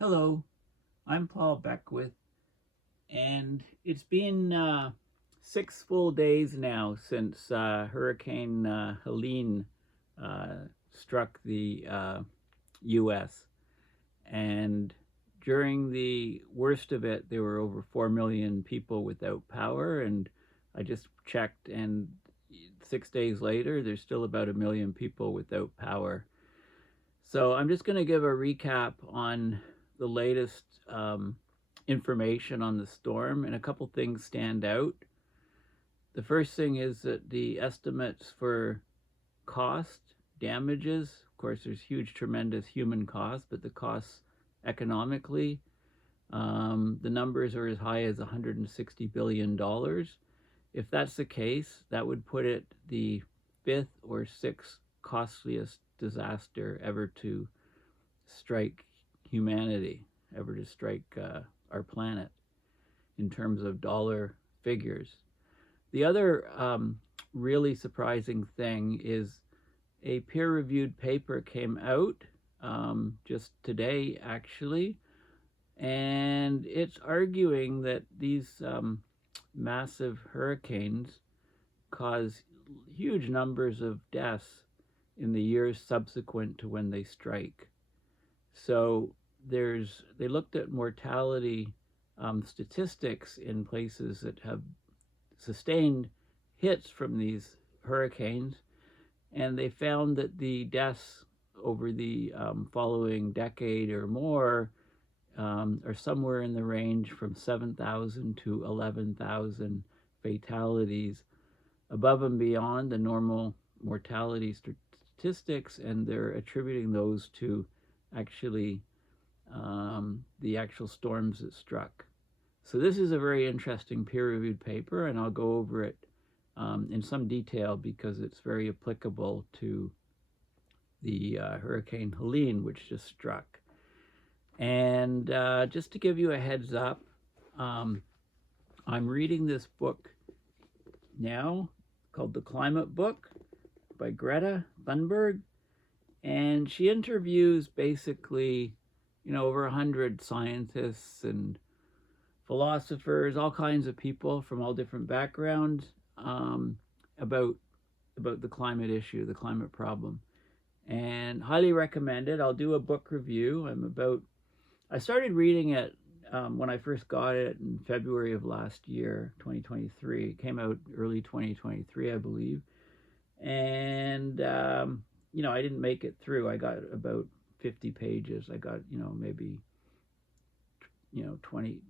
Hello, I'm Paul Beckwith, and it's been 6 full days now since Hurricane Helene struck the U.S. And during the worst of it, there were over 4 million people without power. And I just checked, and 6 days later, there's still about 1 million people without power. So I'm just going to give a recap on the latest information on the storm, and a couple things stand out. The first thing is that the estimates for cost, damages, of course, there's huge, tremendous human cost, but the costs economically, the numbers are as high as $160 billion. If that's the case, that would put it the fifth or sixth costliest disaster ever to strike humanity, ever to strike our planet in terms of dollar figures. The other really surprising thing is a peer-reviewed paper came out just today, actually, and it's arguing that these massive hurricanes cause huge numbers of deaths in the years subsequent to when they strike. So they looked at mortality statistics in places that have sustained hits from these hurricanes, and they found that the deaths over the following decade or more are somewhere in the range from 7,000 to 11,000 fatalities above and beyond the normal mortality statistics, and they're attributing those to actually the actual storms that struck. So this is a very interesting peer-reviewed paper, and I'll go over it in some detail because it's very applicable to the Hurricane Helene, which just struck. And just to give you a heads up, I'm reading this book now called The Climate Book by Greta Thunberg, and she interviews basically, over 100 scientists and philosophers, all kinds of people from all different backgrounds about the climate issue, the climate problem, and highly recommend it. I'll do a book review. I started reading it when I first got it in February of last year, 2023. It came out early 2023, I believe, and I didn't make it through. I got about 50 pages. I got maybe 10-20%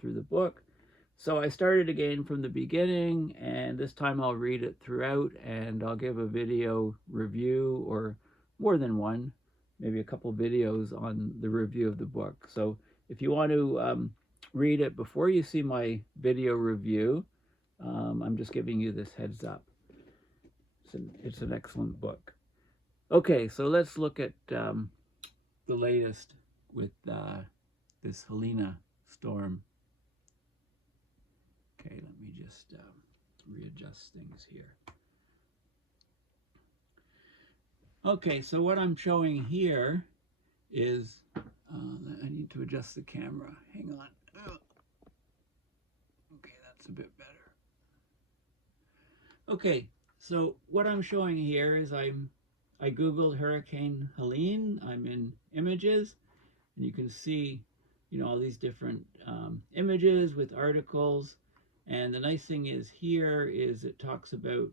through the book. So I started again from the beginning, and this time I'll read it throughout, and I'll give a video review, or more than one, maybe a couple videos on the review of the book. So if you want to read it before you see my video review, I'm just giving you this heads up. It's an excellent book. Okay, so let's look at the latest with this Helene storm. Okay, let me just readjust things here. Okay, so what I'm showing here is, I need to adjust the camera. Hang on. Okay, that's a bit better. Okay, so what I'm showing here is I Googled Hurricane Helene. I'm in images, and you can see, all these different images with articles. And the nice thing is here is it talks about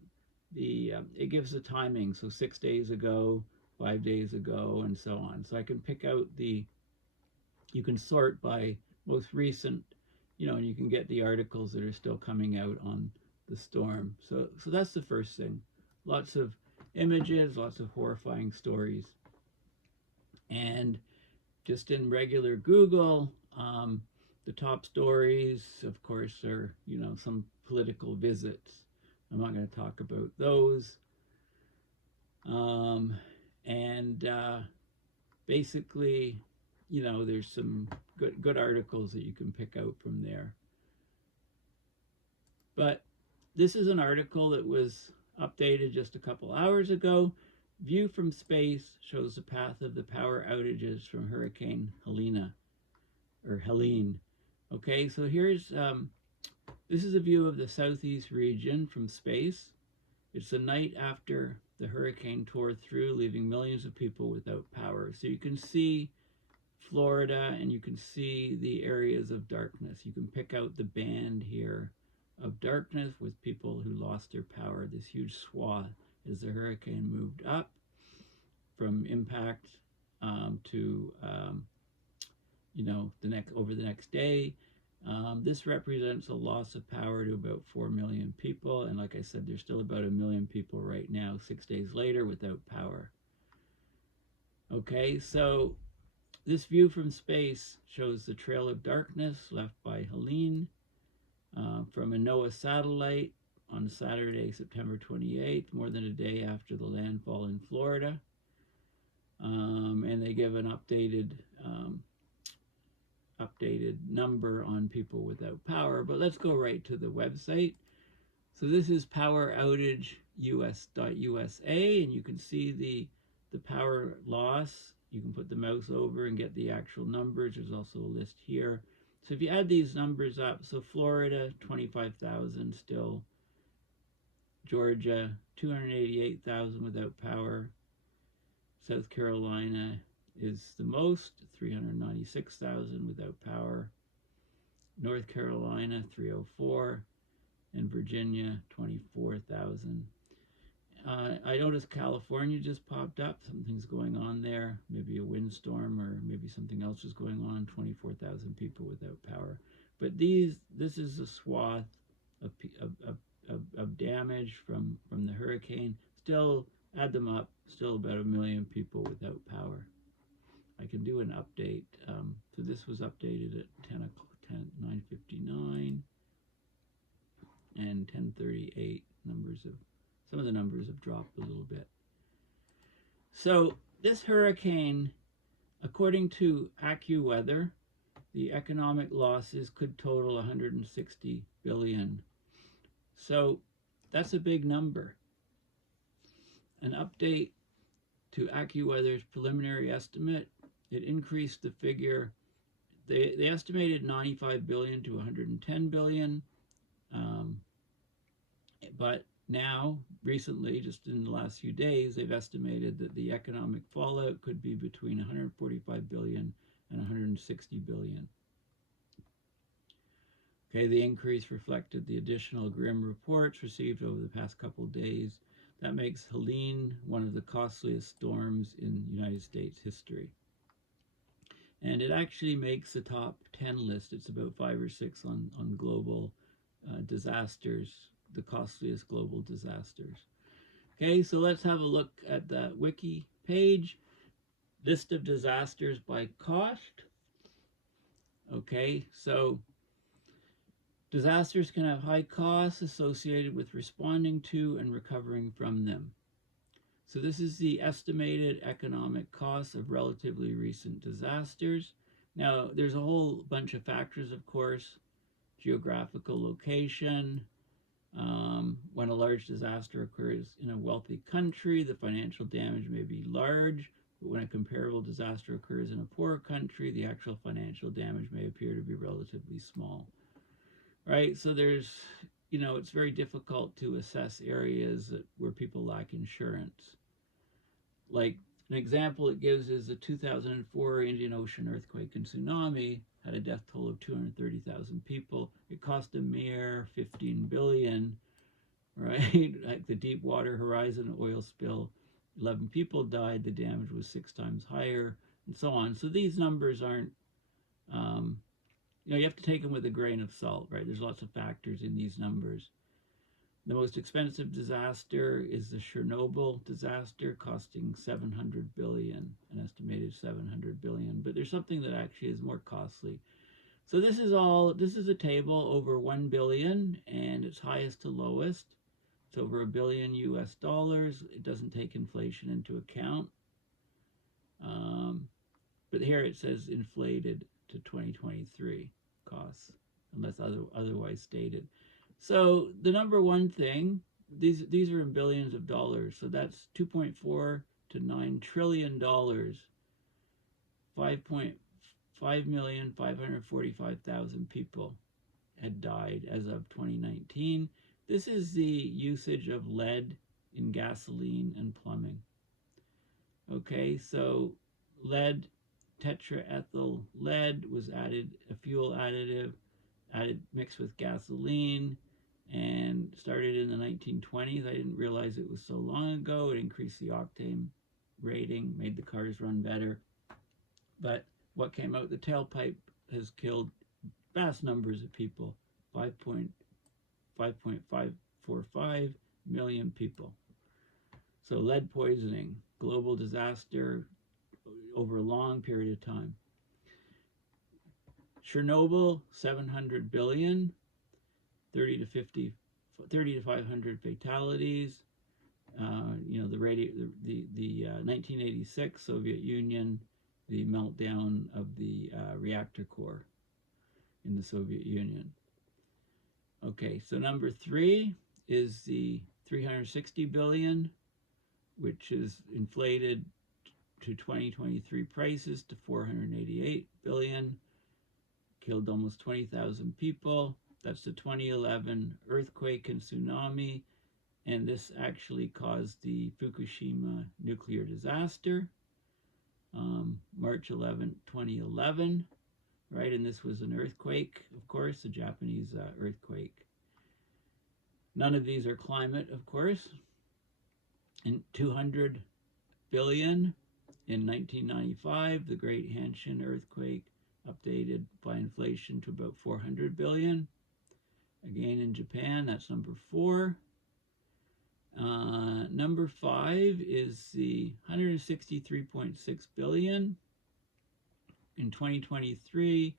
it gives the timing. So 6 days ago, 5 days ago, and so on. So I can pick out you can sort by most recent, and you can get the articles that are still coming out on the storm. So that's the first thing. Lots of images, lots of horrifying stories. And just in regular Google, the top stories, of course, are, some political visits. I'm not going to talk about those. And basically, there's some good articles that you can pick out from there. But this is an article that was updated just a couple hours ago. View from space shows the path of the power outages from Hurricane Helene. Okay, so here's this is a view of the southeast region from space. It's the night after the hurricane tore through, leaving millions of people without power. So you can see Florida and you can see the areas of darkness. You can pick out the band here of darkness with people who lost their power, this huge swath as the hurricane moved up from impact to over the next day. This represents a loss of power to about 4 million people, and like I said, there's still about 1 million people right now, 6 days later, without power. Okay, so this view from space shows the trail of darkness left by Helene from a NOAA satellite on Saturday, September 28th, more than a day after the landfall in Florida. And they give an updated number on people without power, but let's go right to the website. So this is powerautageus.usa, and you can see the power loss. You can put the mouse over and get the actual numbers. There's also a list here. So if you add these numbers up, so Florida, 25,000 still. Georgia, 288,000 without power. South Carolina is the most, 396,000 without power. North Carolina, 304, and Virginia, 24,000. I noticed California just popped up. Something's going on there. Maybe a windstorm or maybe something else is going on. 24,000 people without power. But this is a swath of damage from the hurricane. Still, add them up, still about 1 million people without power. I can do an update. So this was updated at 9:59 and 10:38. Some of the numbers have dropped a little bit. So this hurricane, according to AccuWeather, the economic losses could total 160 billion. So that's a big number. An update to AccuWeather's preliminary estimate, it increased the figure. They estimated 95 billion to 110 billion, but now, recently, just in the last few days, they've estimated that the economic fallout could be between 145 billion and 160 billion. Okay, the increase reflected the additional grim reports received over the past couple of days. That makes Helene one of the costliest storms in United States history. And it actually makes the top 10 list. It's about 5 or 6 on global disasters, the costliest global disasters. Okay, so let's have a look at the wiki page. List of disasters by cost. Okay, so disasters can have high costs associated with responding to and recovering from them. So this is the estimated economic costs of relatively recent disasters. Now, there's a whole bunch of factors, of course. Geographical location. When a large disaster occurs in a wealthy country, the financial damage may be large, but when a comparable disaster occurs in a poor country, the actual financial damage may appear to be relatively small. Right? So there's, it's very difficult to assess areas where people lack insurance. Like an example it gives is the 2004 Indian Ocean earthquake and tsunami had a death toll of 230,000 people. It cost a mere 15 billion, right? Like the Deepwater Horizon oil spill, 11 people died, the damage was 6 times higher, and so on. So these numbers aren't, you have to take them with a grain of salt, right? There's lots of factors in these numbers. The most expensive disaster is the Chernobyl disaster, costing 700 billion, an estimated 700 billion. But there's something that actually is more costly. So this is a table over 1 billion, and it's highest to lowest. It's over $1 billion US. It doesn't take inflation into account. But here it says inflated to 2023 costs, unless otherwise stated. So the number one thing these are in billions of dollars. So that's 2.4 to $9 trillion. 5,545,000 people had died as of 2019. This is the usage of lead in gasoline and plumbing. Okay, so lead, tetraethyl lead was added, a fuel additive, mixed with gasoline, and started in the 1920s. I didn't realize it was so long ago. It increased the octane rating, made the cars run better. But what came out the tailpipe has killed vast numbers of people, 5.545 million people. So lead poisoning, global disaster over a long period of time. Chernobyl, 700 billion, 30 to 500 fatalities. The 1986 Soviet Union, the meltdown of the reactor core in the Soviet Union. Okay, so number 3 is the 360 billion, which is inflated to 2023 prices to 488 billion, killed almost 20,000 people. That's the 2011 earthquake and tsunami, and this actually caused the Fukushima nuclear disaster, March 11, 2011, right? And this was an earthquake, of course, a Japanese earthquake. None of these are climate, of course. And 200 billion in 1995, the Great Hanshin earthquake, updated by inflation to about 400 billion. Again in Japan, that's number 4. Number 5 is the 163.6 billion in 2023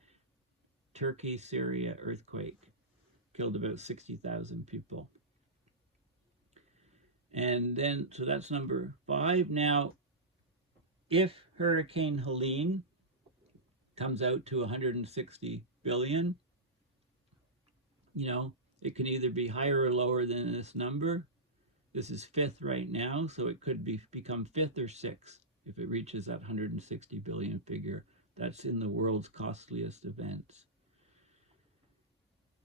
Turkey, Syria earthquake, killed about 60,000 people. And then, so that's number 5. Now, if Hurricane Helene comes out to 160 billion, it can either be higher or lower than this number. This is 5th right now, so it could become 5th or 6th if it reaches that 160 billion figure. That's in the world's costliest events.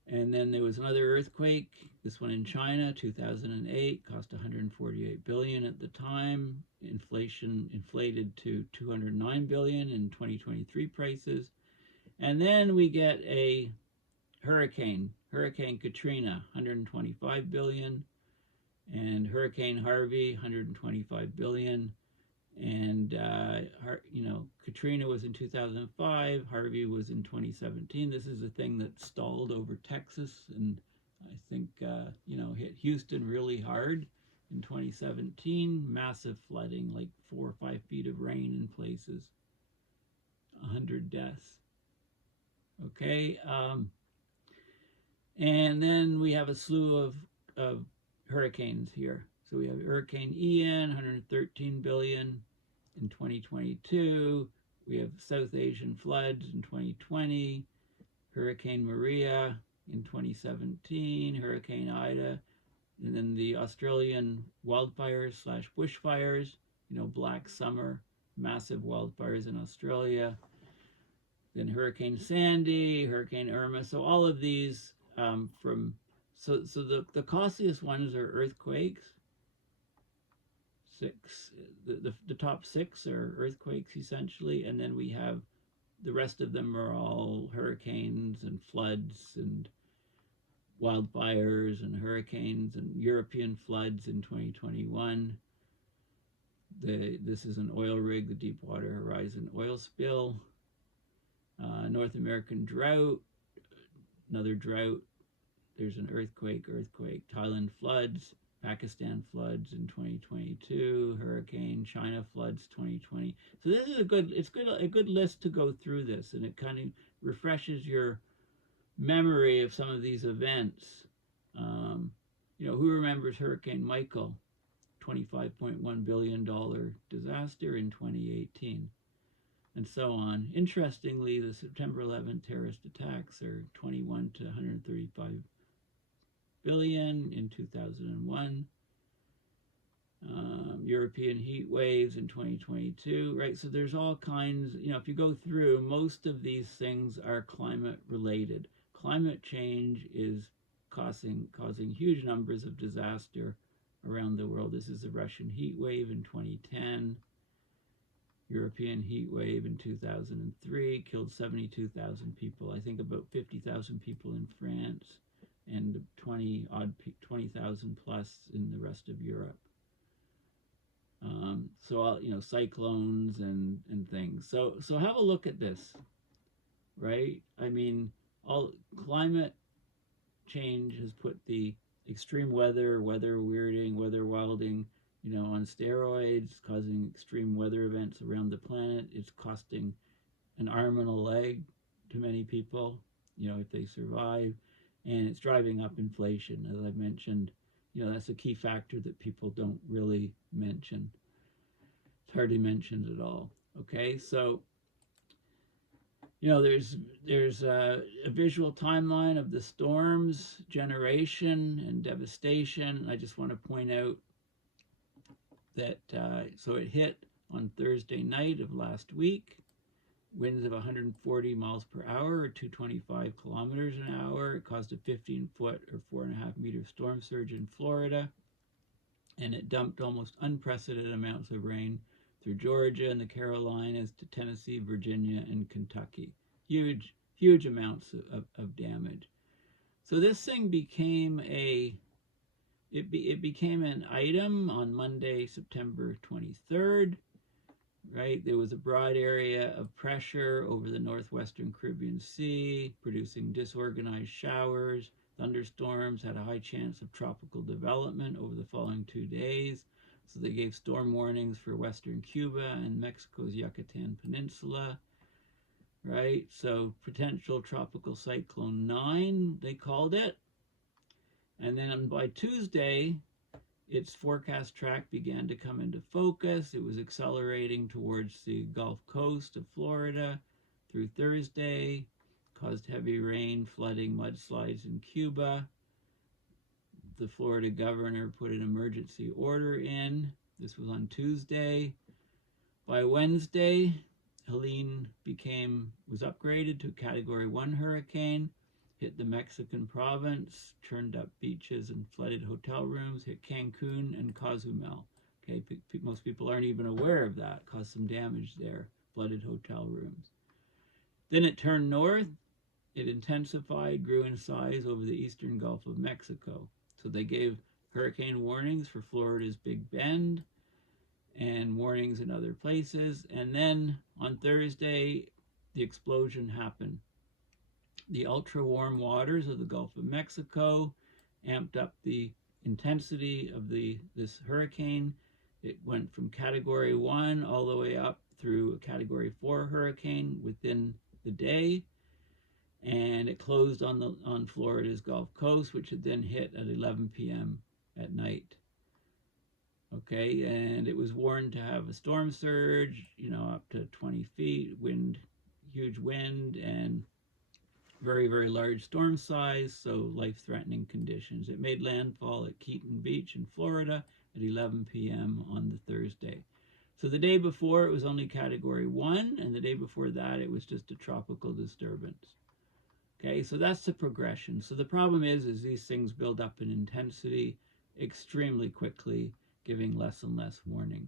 And then there was another earthquake, this one in China, 2008, cost 148 billion at the time. Inflation inflated to 209 billion in 2023 prices. And then we get a Hurricane Katrina, 125 billion, and Hurricane Harvey, 125 billion. And, Katrina was in 2005, Harvey was in 2017. This is a thing that stalled over Texas and I think, hit Houston really hard in 2017. Massive flooding, like 4 or 5 feet of rain in places, 100 deaths. Okay, and then we have a slew of hurricanes here. So we have Hurricane Ian, 113 billion in 2022. We have South Asian floods in 2020, Hurricane Maria in 2017, Hurricane Ida, and then the Australian wildfires / bushfires, Black Summer, massive wildfires in Australia. Then Hurricane Sandy, Hurricane Irma. So all of these the costliest ones are earthquakes. 6, the top 6 are earthquakes essentially, and then we have the rest of them are all hurricanes and floods and wildfires and hurricanes and European floods in 2021. This is an oil rig, the Deepwater Horizon oil spill. North American drought, another drought. There's an earthquake, Thailand floods, Pakistan floods in 2022, hurricane, China floods 2020. So this is a good list to go through this, and it kind of refreshes your memory of some of these events. Who remembers Hurricane Michael, $25.1 billion disaster in 2018, and so on. Interestingly, the September 11 terrorist attacks are 21 to 135 billion in 2001. European heat waves in 2022, right? So there's all kinds, if you go through, most of these things are climate related. Climate change is causing huge numbers of disaster around the world. This is the Russian heat wave in 2010. European heat wave in 2003 killed 72,000 people. I think about 50,000 people in France and 20,000 plus in the rest of Europe. Cyclones and things. So have a look at this, right? I mean, all climate change has put the extreme weather weirding, weather wilding, on steroids, causing extreme weather events around the planet. It's costing an arm and a leg to many people, if they survive, and it's driving up inflation, as I mentioned. That's a key factor that people don't really mention. It's hardly mentioned at all. Okay, so there's a visual timeline of the storms, generation, and devastation. I just want to point out that so it hit on Thursday night of last week. Winds of 140 miles per hour or 225 kilometers an hour. It caused a 15-foot or 4.5-meter storm surge in Florida, and it dumped almost unprecedented amounts of rain through Georgia and the Carolinas to Tennessee, Virginia, and Kentucky. Huge amounts of damage. So this thing became it became an item on Monday, September 23rd. Right, there was a broad area of pressure over the northwestern Caribbean Sea, producing disorganized showers. Thunderstorms had a high chance of tropical development over the following 2 days. So they gave storm warnings for western Cuba and Mexico's Yucatan Peninsula. Right, so potential tropical cyclone 9, they called it. And then by Tuesday, its forecast track began to come into focus. It was accelerating towards the Gulf Coast of Florida through Thursday, caused heavy rain, flooding, mudslides in Cuba. The Florida governor put an emergency order in. This was on Tuesday. By Wednesday, Helene was upgraded to a Category 1 hurricane, hit the Mexican province, churned up beaches and flooded hotel rooms, hit Cancun and Cozumel. Okay, most people aren't even aware of that. Caused some damage there, flooded hotel rooms. Then it turned north. It intensified, grew in size over the eastern Gulf of Mexico. So they gave hurricane warnings for Florida's Big Bend and warnings in other places. And then on Thursday, the explosion happened. The ultra-warm waters of the Gulf of Mexico amped up the intensity of this hurricane. It went from Category 1 all the way up through a Category 4 hurricane within the day, and it closed on Florida's Gulf Coast, which had then hit at 11 p.m. at night. Okay, and it was warned to have a storm surge, up to 20 feet, huge wind, and very, very large storm size, so life-threatening conditions. It made landfall at Keaton Beach in Florida at 11 p.m. on the Thursday. So the day before, it was only Category 1, and the day before that, it was just a tropical disturbance. Okay, so that's the progression. So the problem is these things build up in intensity extremely quickly, giving less and less warning.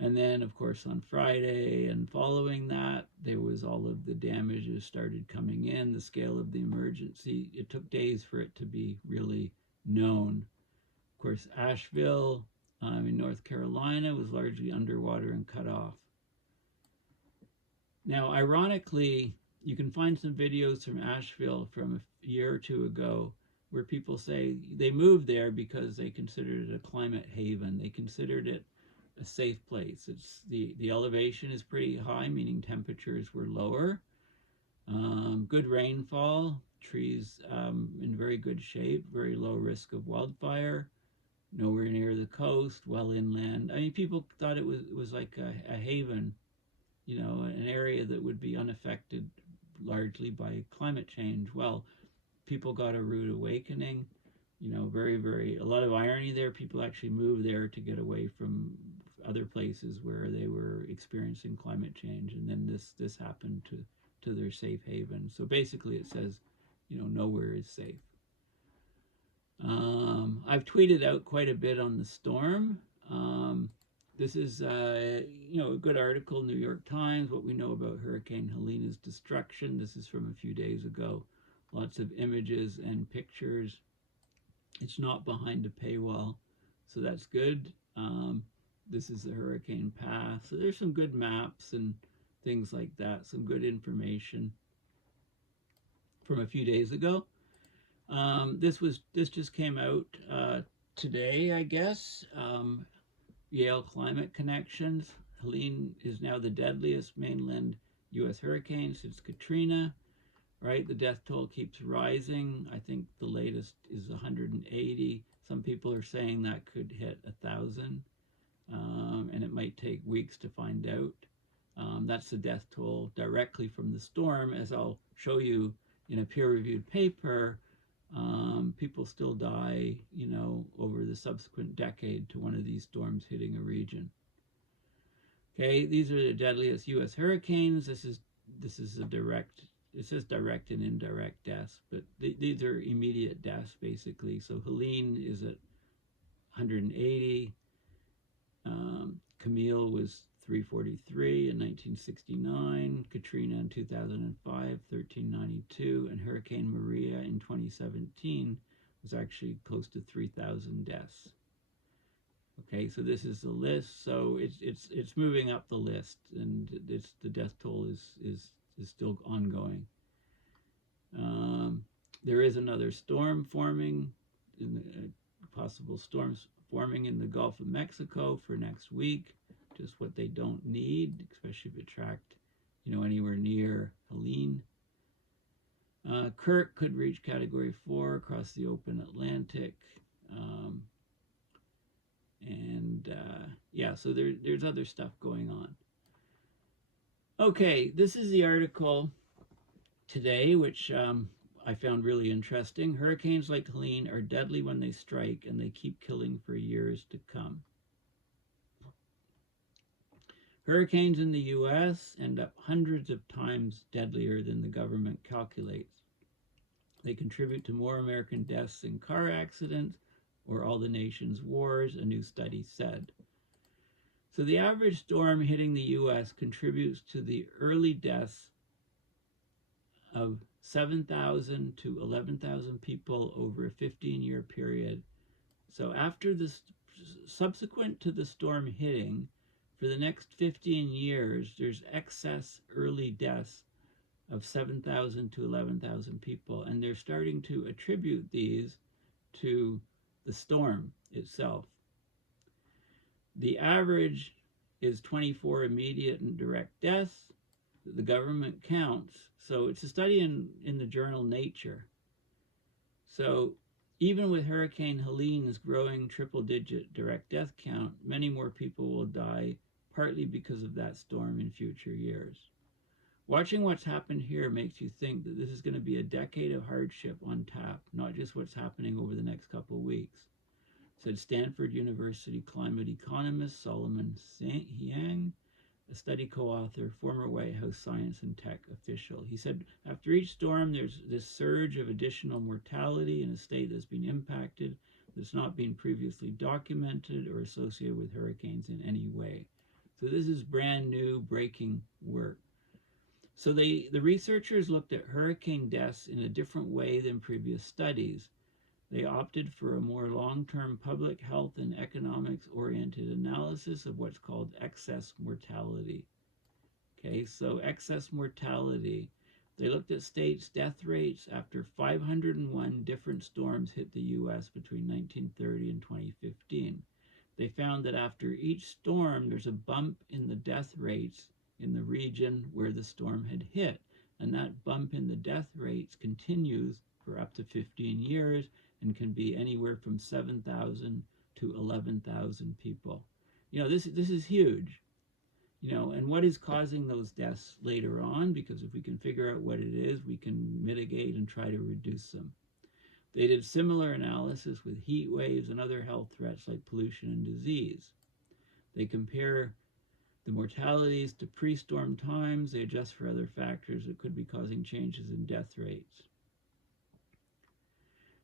And then, of course, on Friday and following that, there was all of the damages started coming in, the scale of the emergency. It took days for it to be really known. Of course, Asheville in North Carolina was largely underwater and cut off. Now, ironically, you can find some videos from Asheville from a year or two ago where people say they moved there because they considered it a climate haven. They considered it a safe place. It's the elevation is pretty high, meaning temperatures were lower. Good rainfall, trees in very good shape, very low risk of wildfire, nowhere near the coast, well inland. I mean, people thought it was like a haven, an area that would be unaffected largely by climate change. Well, people got a rude awakening. You know, a lot of irony there. People actually moved there to get away from other places where they were experiencing climate change, and then this happened to their safe haven. So basically, it says, you know, nowhere is safe. I've tweeted out quite a bit on the storm. This is, you know, a good article, New York Times, what we know about Hurricane Helene's destruction. This is from a few days ago. Lots of images and pictures. It's not behind a paywall, so that's good. This is the hurricane path. So there's some good maps and things like that, some good information from a few days ago. This just came out today, I guess. Yale Climate Connections. Helene is now the deadliest mainland U.S. hurricane since Katrina. Right, the death toll keeps rising. I think the latest is 180. Some people are saying that could hit 1,000, and it might take weeks to find out. That's the death toll directly from the storm, as I'll show you in a peer-reviewed paper. People still die, you know, over the subsequent decade to one of these storms hitting a region. Okay, these are the deadliest U.S. hurricanes. This is a direct. It says direct and indirect deaths, but these are immediate deaths basically. So Helene is at 180. Camille was 343 in 1969. Katrina in 2005, 1392, and Hurricane Maria in 2017 was actually close to 3,000 deaths. Okay, so this is the list. So it's moving up the list, and the death toll is still ongoing. There is another storm forming, possible storms forming in the Gulf of Mexico for next week. Just what they don't need, especially if it tracked, you know, anywhere near Helene. Kirk could reach Category 4 across the open Atlantic. Yeah, so there's other stuff going on. Okay, this is the article today, which I found really interesting. Hurricanes like Helene are deadly when they strike, and they keep killing for years to come. Hurricanes in the U.S. end up hundreds of times deadlier than the government calculates. They contribute to more American deaths in car accidents or all the nation's wars, a new study said. So the average storm hitting the U.S. contributes to the early deaths of 7,000 to 11,000 people over a 15-year period. So after this, subsequent to the storm hitting, for the next 15 years, there's excess early deaths of 7,000 to 11,000 people, and they're starting to attribute these to the storm itself. The average is 24 immediate and direct deaths. The government counts. So it's a study in the journal Nature. So even with Hurricane Helene's growing triple-digit direct death count, many more people will die, partly because of that storm in future years. Watching what's happened here makes you think that this is going to be a decade of hardship on tap, not just what's happening over the next couple of weeks, said Stanford University climate economist Solomon Hyang, a study co-author, former White House science and tech official. He said, after each storm, there's this surge of additional mortality in a state that's been impacted, that's not been previously documented or associated with hurricanes in any way. So this is brand new breaking work. So the researchers looked at hurricane deaths in a different way than previous studies. They opted for a more long-term public health and economics-oriented analysis of what's called excess mortality. Okay, so excess mortality. They looked at states' death rates after 501 different storms hit the U.S. between 1930 and 2015. They found that after each storm, there's a bump in the death rates in the region where the storm had hit. And that bump in the death rates continues for up to 15 years and can be anywhere from 7,000 to 11,000 people. You know, this is huge. You know, and what is causing those deaths later on? Because if we can figure out what it is, we can mitigate and try to reduce them. They did similar analysis with heat waves and other health threats like pollution and disease. They compare the mortalities to pre-storm times. They adjust for other factors that could be causing changes in death rates.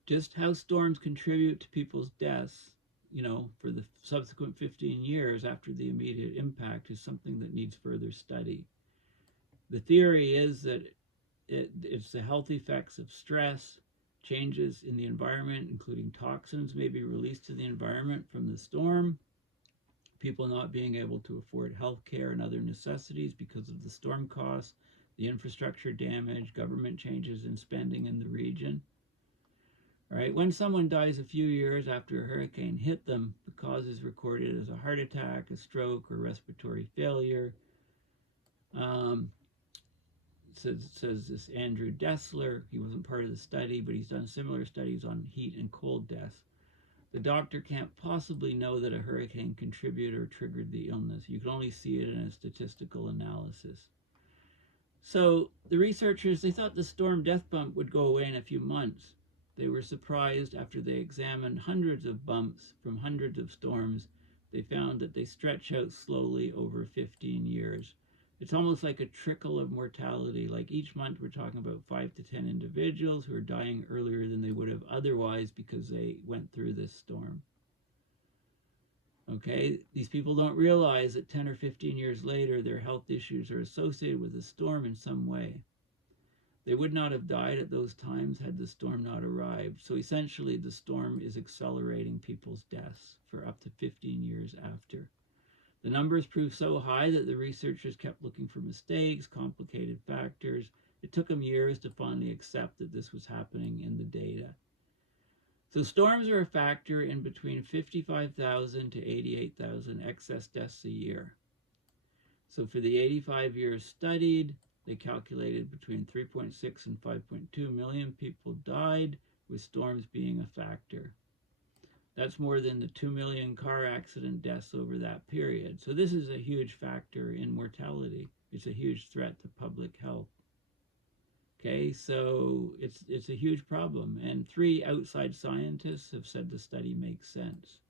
Just how storms contribute to people's deaths, for the subsequent 15 years after the immediate impact is something that needs further study. The theory is that it's the health effects of stress, changes in the environment, including toxins may be released to the environment from the storm, people not being able to afford health care and other necessities because of the storm costs, the infrastructure damage, government changes in spending in the region. All right, when someone dies a few years after a hurricane hit them, the cause is recorded as a heart attack, a stroke, or respiratory failure. Says this Andrew Dessler. He wasn't part of the study, but he's done similar studies on heat and cold deaths. The doctor can't possibly know that a hurricane contributed or triggered the illness. You can only see it in a statistical analysis. So the researchers, they thought the storm death bump would go away in a few months. They were surprised after they examined hundreds of bumps from hundreds of storms. They found that they stretch out slowly over 15 years. It's almost like a trickle of mortality. Like each month we're talking about 5 to 10 individuals who are dying earlier than they would have otherwise because they went through this storm. Okay, these people don't realize that 10 or 15 years later their health issues are associated with the storm in some way. They would not have died at those times had the storm not arrived. So essentially the storm is accelerating people's deaths for up to 15 years after. The numbers proved so high that the researchers kept looking for mistakes, complicated factors. It took them years to finally accept that this was happening in the data. So storms are a factor in between 55,000 to 88,000 excess deaths a year. So for the 85 years studied, they calculated between 3.6 and 5.2 million people died, with storms being a factor. That's more than the 2 million car accident deaths over that period. So this is a huge factor in mortality. It's a huge threat to public health. Okay, so it's a huge problem. And 3 outside scientists have said the study makes sense.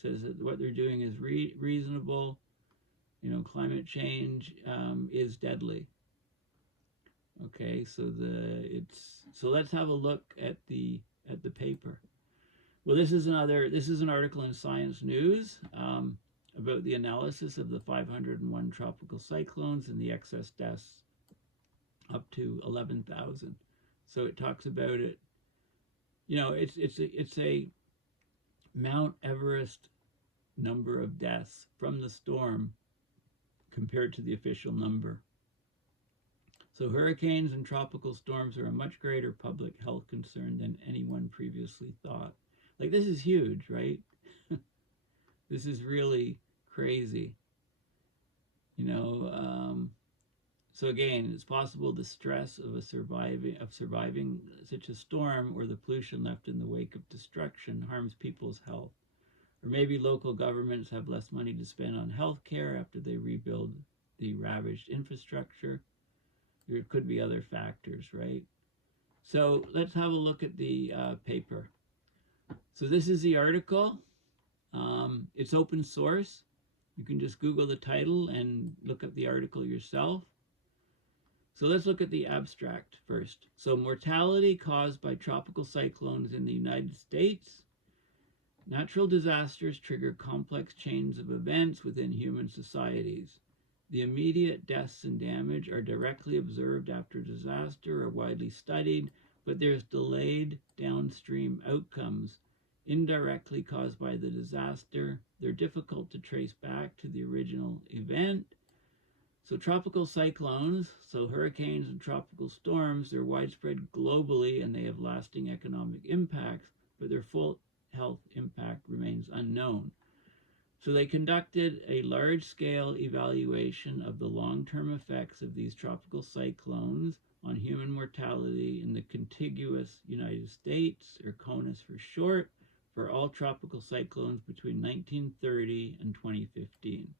Says that what they're doing is reasonable. Climate change is deadly. Okay, so let's have a look at the paper. Well, this is an article in Science News about the analysis of the 501 tropical cyclones and the excess deaths up to 11,000. So it talks about it. It's a Mount Everest number of deaths from the storm compared to the official number. So hurricanes and tropical storms are a much greater public health concern than anyone previously thought. Like, this is huge, right? This is really crazy. So again, it's possible the stress of surviving such a storm or the pollution left in the wake of destruction harms people's health. Or maybe local governments have less money to spend on health care after they rebuild the ravaged infrastructure. There could be other factors, right? So let's have a look at the paper. So this is the article. It's open source. You can just Google the title and look up the article yourself. So let's look at the abstract first. So mortality caused by tropical cyclones in the United States. Natural disasters trigger complex chains of events within human societies. The immediate deaths and damage are directly observed after disaster or widely studied, but there's delayed downstream outcomes indirectly caused by the disaster. They're difficult to trace back to the original event. So tropical cyclones, so hurricanes and tropical storms, they're widespread globally and they have lasting economic impacts, but their full health impact remains unknown. So they conducted a large-scale evaluation of the long-term effects of these tropical cyclones on human mortality in the contiguous United States, or CONUS for short, for all tropical cyclones between 1930 and 2015.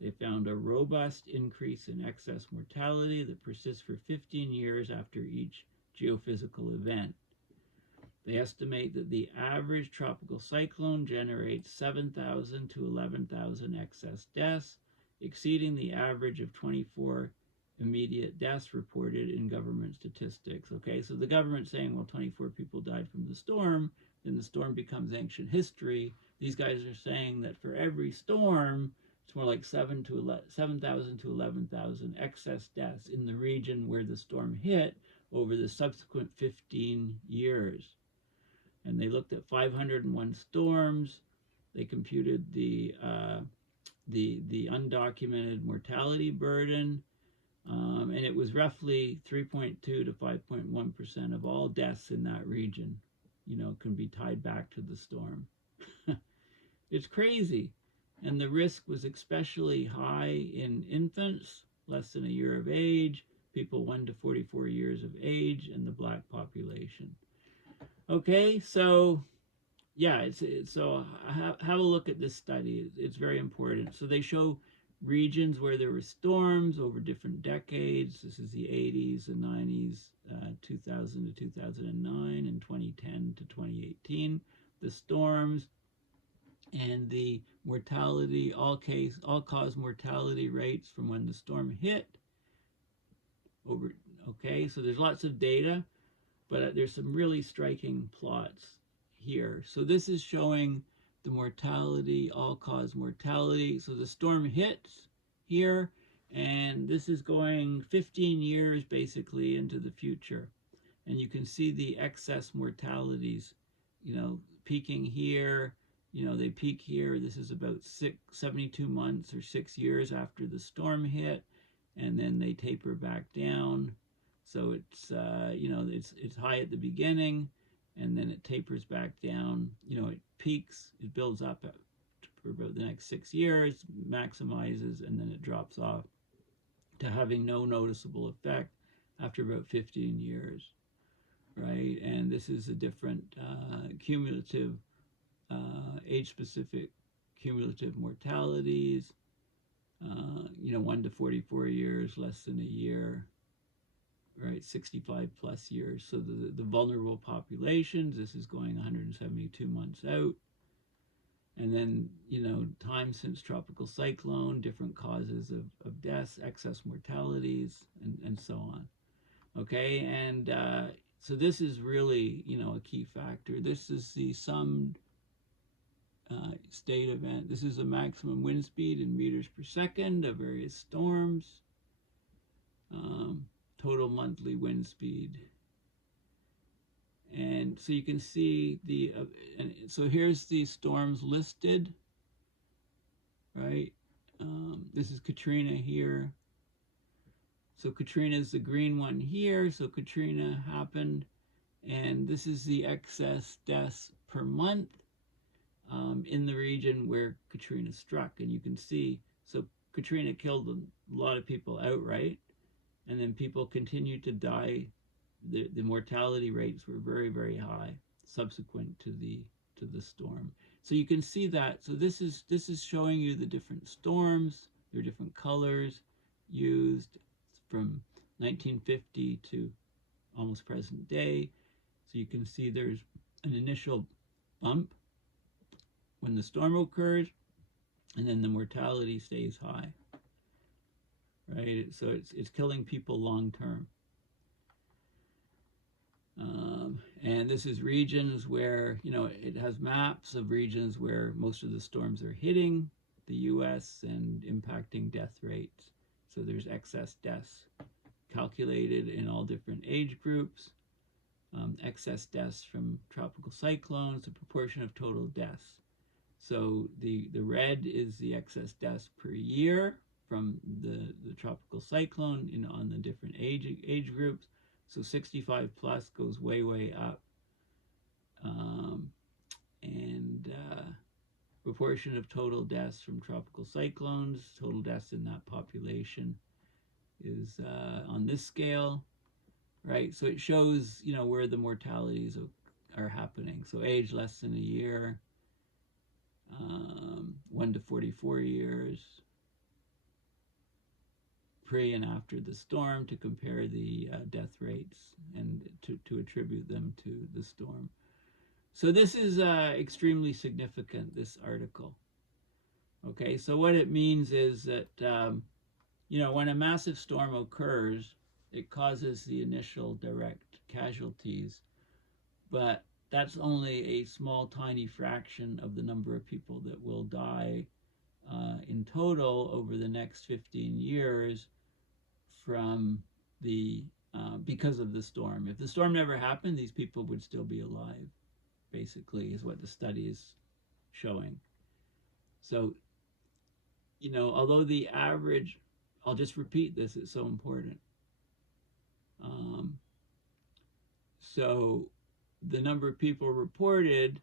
They found a robust increase in excess mortality that persists for 15 years after each geophysical event. They estimate that the average tropical cyclone generates 7,000 to 11,000 excess deaths, exceeding the average of 24 immediate deaths reported in government statistics. Okay, so the government's saying, well, 24 people died from the storm, then the storm becomes ancient history. These guys are saying that for every storm, it's more like 7,000 to 11,000 excess deaths in the region where the storm hit over the subsequent 15 years. And they looked at 501 storms. They computed the undocumented mortality burden, and it was roughly 3.2 to 5.1% of all deaths in that region, can be tied back to the storm. It's crazy. And the risk was especially high in infants, less than a year of age, people 1 to 44 years of age, and the black population. Okay, so yeah, so have a look at this study. It's very important. So they show regions where there were storms over different decades. This is the 80s, the 90s, 2000 to 2009, and 2010 to 2018. The storms and the mortality, all-cause mortality rates from when the storm hit. Okay, so there's lots of data, but there's some really striking plots here. So this is showing the mortality, all-cause mortality. So the storm hits here, and this is going 15 years basically into the future. And you can see the excess mortalities, peaking here. They peak here. This is about 72 months or 6 years after the storm hit, and then they taper back down. So it's it's high at the beginning, and then it tapers back down. It peaks, it builds up for about the next 6 years, maximizes, and then it drops off to having no noticeable effect after about 15 years, right? And this is a different cumulative, age-specific cumulative mortalities. 1 to 44 years, less than a year, right? 65 plus years. So the vulnerable populations, this is going 172 months out. And then, time since tropical cyclone, different causes of deaths, excess mortalities, and so on. Okay, and so this is really, a key factor. This is the summed state event. This is the maximum wind speed in meters per second of various storms. Total monthly wind speed. And so you can see and so here's the storms listed, right? This is Katrina here. So Katrina is the green one here. So Katrina happened, and this is the excess deaths per month in the region where Katrina struck. And you can see, so Katrina killed a lot of people outright, and then people continued to die. The mortality rates were very, very high subsequent to the storm. So you can see that. So this is showing you the different storms, their different colors used from 1950 to almost present day. So you can see there's an initial bump when the storm occurs, and then the mortality stays high, right? So it's killing people long term. And this is regions where, it has maps of regions where most of the storms are hitting the U.S. and impacting death rates. So there's excess deaths calculated in all different age groups. Excess deaths from tropical cyclones, the proportion of total deaths. So the red is the excess deaths per year from the tropical cyclone on the different age groups. So 65 plus goes way, way up. And proportion of total deaths from tropical cyclones, total deaths in that population is on this scale, right? So it shows, where the mortalities are happening. So age less than a year, 1 to 44 years, pre and after the storm, to compare the death rates and to attribute them to the storm. So this is extremely significant, this article. Okay, so what it means is that, when a massive storm occurs, it causes the initial direct casualties, but that's only a small, tiny fraction of the number of people that will die in total over the next 15 years from because of the storm. If the storm never happened, these people would still be alive, basically, is what the study is showing. So, although the average, I'll just repeat this, it's so important. So the number of people reported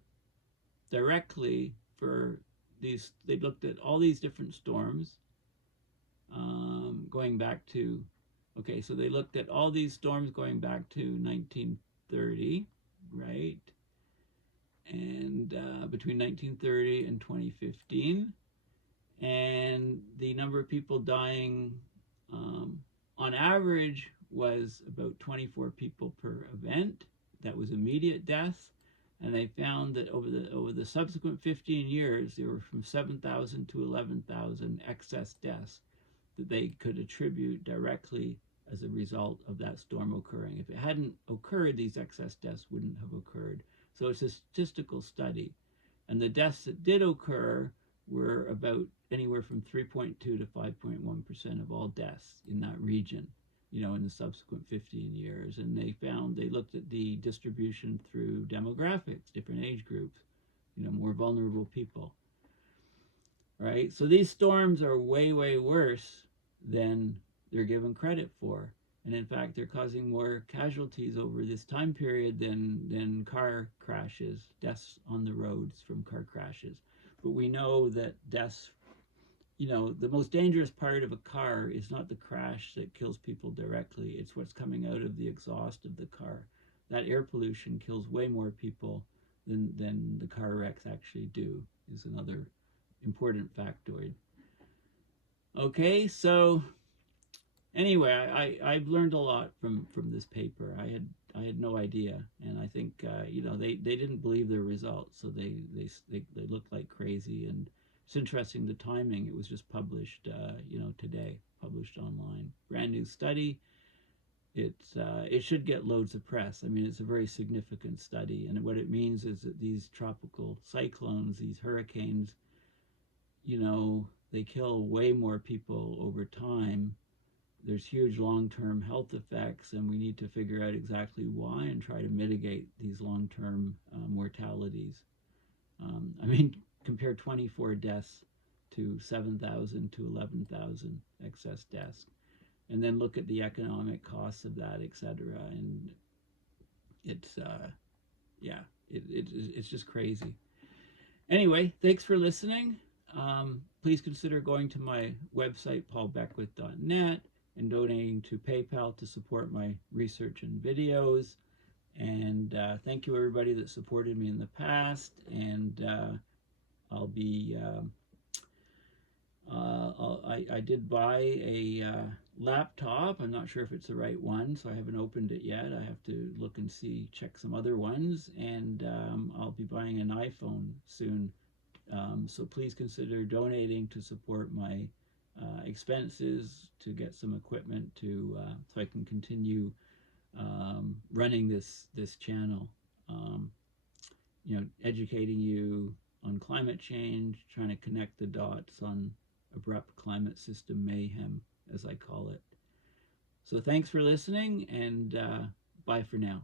directly for these, they looked at all these different storms, going back to, okay, so they looked at all these storms going back to 1930, right? And between 1930 and 2015. And the number of people dying on average was about 24 people per event. That was immediate death. And they found that over the subsequent 15 years, there were from 7,000 to 11,000 excess deaths that they could attribute directly as a result of that storm occurring. If it hadn't occurred, these excess deaths wouldn't have occurred. So it's a statistical study. And the deaths that did occur were about anywhere from 3.2 to 5.1% of all deaths in that region, in the subsequent 15 years. And they looked at the distribution through demographics, different age groups, more vulnerable people, right? So these storms are way, way worse than they're given credit for. And in fact, they're causing more casualties over this time period than car crashes, deaths on the roads from car crashes. But we know that deaths, the most dangerous part of a car is not the crash that kills people directly. It's what's coming out of the exhaust of the car. That air pollution kills way more people than the car wrecks actually do, is another important factoid. Okay, so anyway, I've learned a lot from this paper. I had no idea, and I think they didn't believe their results, so they looked like crazy. And it's interesting, the timing. It was just published today, published online, brand new study. It should get loads of press. I mean, it's a very significant study, and what it means is that these tropical cyclones, these hurricanes, they kill way more people over time. There's huge long-term health effects, and we need to figure out exactly why and try to mitigate these long-term mortalities. Compare 24 deaths to 7,000 to 11,000 excess deaths, and then look at the economic costs of that, etc. And it's it's just crazy. Anyway, thanks for listening. Please consider going to my website, paulbeckwith.net, and donating to PayPal to support my research and videos. And thank you, everybody that supported me in the past. And I'll be I did buy a laptop. I'm not sure if it's the right one, so I haven't opened it yet. I have to look and check some other ones. And I'll be buying an iPhone soon. So please consider donating to support my expenses, to get some equipment so I can continue running this channel, educating you on climate change, trying to connect the dots on abrupt climate system mayhem, as I call it. So thanks for listening, and bye for now.